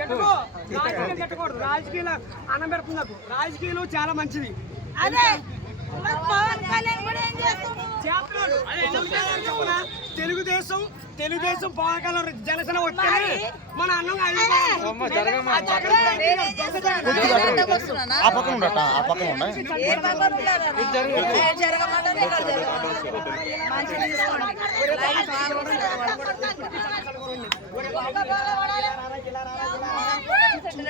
పెట్టుకో అన్నం చాలా మంచిది తెలుగుదేశం తెలుగుదేశం పవన్ జనసేన వచ్చింది మన అన్నం జరగమా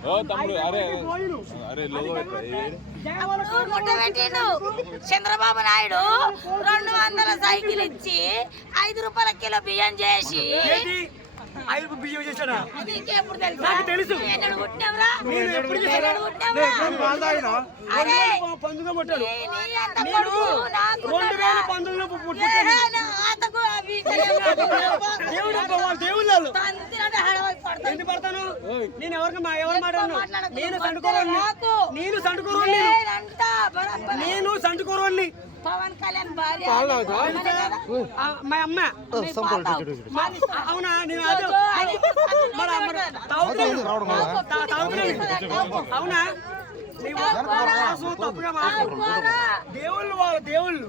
చంద్రబాబు నాయుడు రెండు వందల సైకిల్ ఇచ్చి ఐదు రూపాయల కిలో బియ్యం చేసి తెలుసు దేవుడు భగవాన్ దేవుళ్ళు ఎందుకు పడతాను నేను ఎవరికి మా ఎవరు మాట్లాడను నేను సండుకోరు నేను సండుకోరు నేను సండుకోరు పవన్ కళ్యాణ్ భార్య మా అమ్మ అవునా దేవుళ్ళు వాళ్ళ దేవుళ్ళు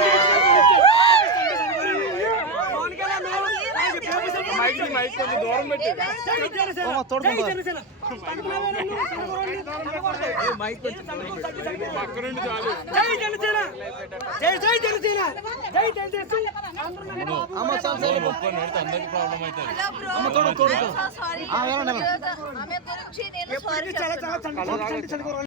ಐಕೊಂಡು ಗೌರ್ಮೆಂಟ್ ಪ್ರಾಬ್ಲಮ್ ಆಯ್ತು